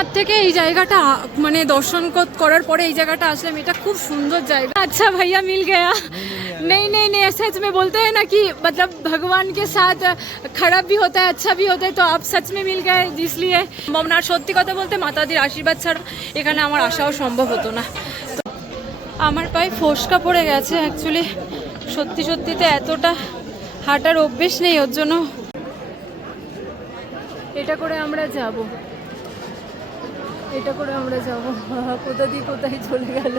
তার থেকে এই জায়গাটা মানে দর্শন কর- করার পরে এই জায়গাটা আসলাম এটা খুব সুন্দর জায়গা अच्छा भैया मिल गया नहीं नहीं नहीं सच में बोलते हैं ना कि मतलब भगवान के साथ खराब भी होता है अच्छा भी होता है तो आप सच में मिल गए इसलिए আর সত্যি কথা বলতে মাতাদির আশীর্বাদ ছাড়া এখানে আমার আসাও সম্ভব হতো না তো আমার পায়ে ফোসকা পড়ে গেছে অ্যাকচুয়ালি সত্যি সত্যিতে এতটা হাঁটার অভ্যেস নেই ওর জন্য এটা করে আমরা যাব এটা করে আমরা যাব। কোথা দিয়ে কোথায় চলে গেল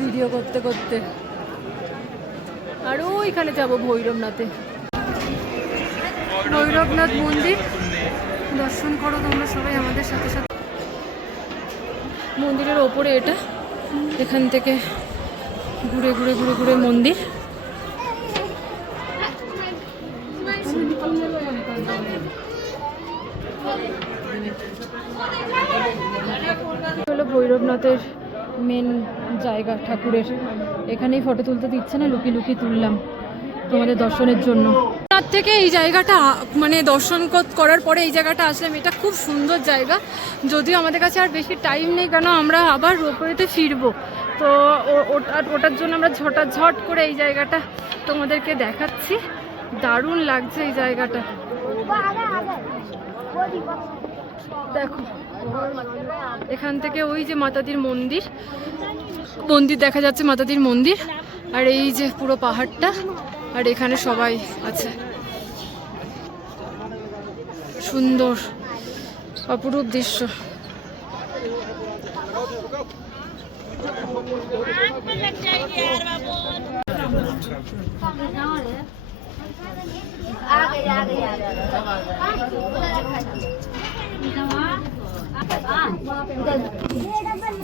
ভিডিও করতে করতে। আর ওইখানে যাব ভৈরবনাথে। ভৈরবনাথ মন্দির। দর্শন করো তোমরা সবাই আমাদের সাথে সাথে। মন্দিরের ওপরে এটা। এখান থেকে ঘুরে ঘুরে ঘুরে ঘুরে মন্দির। ভৈরবনাথের মেন জায়গা ঠাকুরের। এখানেই ফটো তুলতে দিচ্ছে না, লুকিয়ে লুকিয়ে তুললাম তোমাদের দর্শনের জন্য। তার থেকে এই জায়গাটা মানে দর্শন করার পরে এই জায়গাটা আসলাম, এটা খুব সুন্দর জায়গা। যদিও আমাদের কাছে আর বেশি টাইম নেই, কেন আমরা আবার রোপওয়েতে ফিরবো। তো ওটার জন্য আমরা ঝটাঝট করে এই জায়গাটা তোমাদেরকে দেখাচ্ছি। দারুণ লাগছে এই জায়গাটা। দেখো, এখান থেকে ওই যে মাতাদির মন্দির মন্দির দেখা যাচ্ছে মাতাদির মন্দির, আর এই যে পুরো পাহাড়টা, আর এখানে সবাই আছে। সুন্দর, অপরূপ দৃশ্য। आ गई आ गई आ गई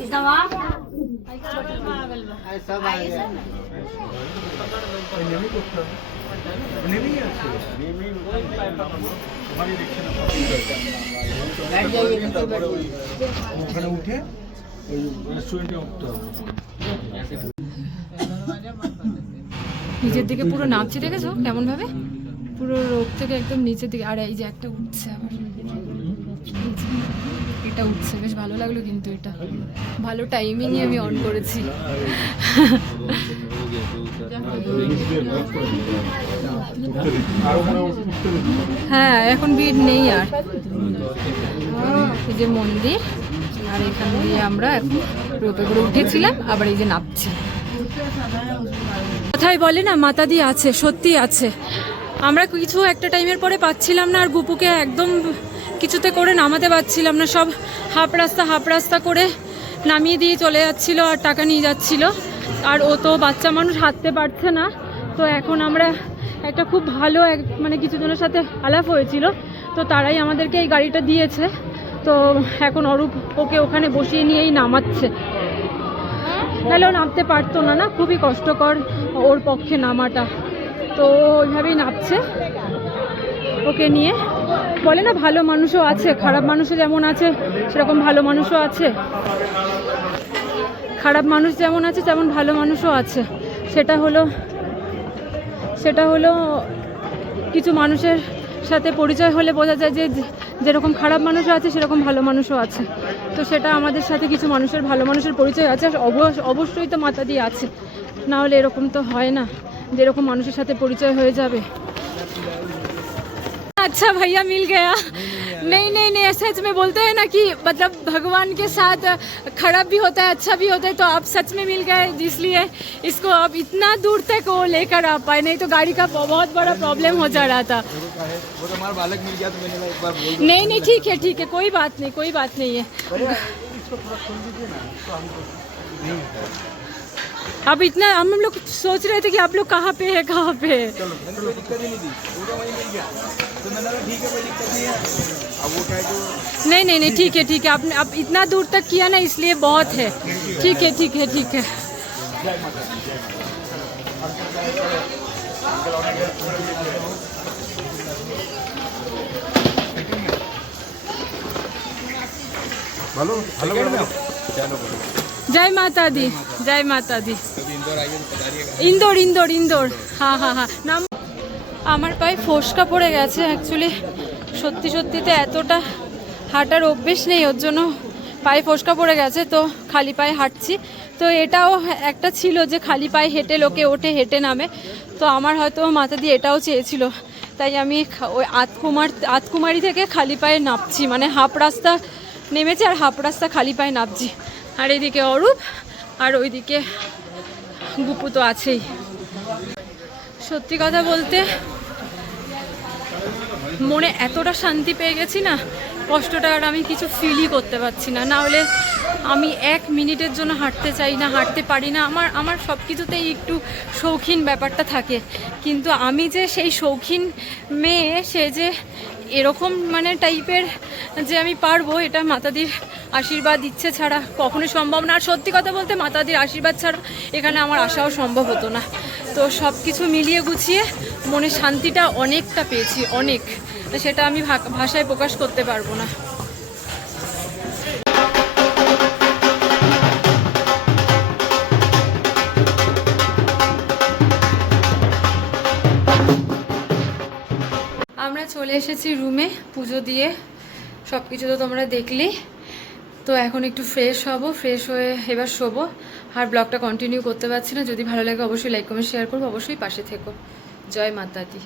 दवा ওখানে উঠে ওই রেস্টুরেন্টে উঠতে হবে নিচের দিকে পুরো নামছে, দেখেছ? কেমন ভাবে পুরো রোগ থেকে একদম নিচের দিকে। আর, এই যে একটা উঠছে আবার। এটা উঠছে, বেশ ভালো লাগল কিন্তু এটা। ভালো টাইমিংই আমি অন করেছি। হ্যাঁ এখন ভিড় নেই আর। এই যে মন্দির, আর এখান দিয়ে আমরা রোপে করে উঠেছিলাম, আবার এই যে নামছি। কথাই বলে না মাতা দিয়ে আছে সত্যি আছে। আমরা কিছু একটা টাইমের পরে পাচ্ছিলাম না, আর গুপুকে একদম কিছুতে করে নামাতে পারছিলাম না। সব হাফ রাস্তা হাফ রাস্তা করে নামিয়ে দিয়ে চলে যাচ্ছিল আর টাকা নিয়ে যাচ্ছিল। আর ও তো বাচ্চা মানুষ, হাঁটতে পারছে না। তো এখন আমরা একটা খুব ভালো এক মানে কিছুজনের সাথে আলাপ হয়েছিল। তো তারাই আমাদেরকে এই গাড়িটা দিয়েছে। তো এখন অরূপ ওকে ওখানে বসিয়ে নিয়েই নামাচ্ছে। তাহলে ও নামতে পারতো না না, খুবই কষ্টকর ওর পক্ষে নামাটা। তো ওইভাবেই নামছে। ওকে নিয়ে বলে না ভালো মানুষও আছে, খারাপ মানুষও যেমন আছে, সেরকম ভালো মানুষও আছে। খারাপ মানুষ যেমন আছে, তেমন ভালো মানুষও আছে। সেটা হলো সেটা হলো কিছু মানুষের সাথে পরিচয় হলে বোঝা যায় যে যেরকম খারাপ মানুষও আছে, সেরকম ভালো মানুষও আছে। তো সেটা আমাদের সাথে কিছু মানুষের, ভালো মানুষের পরিচয় আছে অবশ্যই তো মাতাদি আছে। না হলে এরকম তো হয় না যেরকম মানুষের সাথে পরিচয় হয়ে যাবে। আচ্ছা ভাইয়া, মিল গেয়া। नहीं नहीं नहीं सच में बोलते हैं ना कि मतलब भगवान के साथ खराब भी होता है अच्छा भी होता है तो आप सच में मिल गए इसलिए इसको आप इतना दूर तक वो लेकर आ पाए। नहीं तो गाड़ी का बहुत बड़ा प्रॉब्लम हो जा रहा था। वो तो हमारा बालक मिल गया तो मैंने एक बार बोल नहीं नहीं ठीक है ठीक है कोई बात नहीं कोई बात नहीं है। अब इतना हम लोग सोच रहे थे कि आप लोग कहाँ पे है कहाँ पे है? नहीं नहीं नहीं ठीक है ठीक है। आपने आप इतना दूर तक किया ना इसलिए बहुत है। ठीक है ठीक है ठीक है। जय माता दी जय माता दी। इंदौर इंदौर इंदौर। हाँ हाँ हाँ। नाम আমার পায়ে ফোসকা পড়ে গেছে অ্যাকচুয়ালি সত্যি সত্যিতে এতটা হাঁটার অভ্যেস নেই, ওর জন্য পায়ে ফোসকা পড়ে গেছে, তো খালি পায়ে হাঁটছি। তো এটাও একটা ছিল যে খালি পায়ে হেঁটে লোকে ওঠে, হেঁটে নামে। তো আমার হয়তো মাথা দিয়ে এটাও চেয়েছিল। তাই আমি ওই আতকুমার আতকুমারি থেকে খালি পায়ে নামছি মানে হাফ রাস্তা নেমেছি আর হাফ রাস্তা খালি পায়ে নামছি। আর এদিকে অরূপ, আর ওইদিকে গুপু তো আছেই। সত্যি কথা বলতে, মনে এতটা শান্তি পেয়ে গেছি না, কষ্টটা আর আমি কিছু ফিলই করতে পারছি না। না হলে আমি এক মিনিটের জন্য হাঁটতে চাই না, হাঁটতে পারি না। আমার আমার সব কিছুতেই একটু শৌখিন ব্যাপারটা থাকে। কিন্তু আমি যে সেই শৌখিন মেয়ে, সে যে এরকম মানে টাইপের যে আমি পারব, এটা মাতাদির আশীর্বাদ, ইচ্ছে ছাড়া কখনোই সম্ভব না। আর সত্যি কথা বলতে মাতাদির আশীর্বাদ ছাড়া এখানে আমার আসাও সম্ভব হতো না। তো সব কিছু মিলিয়ে গুছিয়ে মনে শান্তিটা অনেকটা পেয়েছি, অনেক। সেটা আমি ভাষায় প্রকাশ করতে পারব না। আমরা চলে এসেছি রুমে, পুজো দিয়ে। সব কিছু তো তোমরা দেখলেই। তো এখন একটু ফ্রেশ হব ফ্রেশ হয়ে এবার শোবো। আর ব্লগটা কন্টিনিউ করতে পারছি না। যদি ভালো লাগে অবশ্যই লাইক কমেন্ট শেয়ার করব। অবশ্যই পাশে থেকো। জয় মাতা দি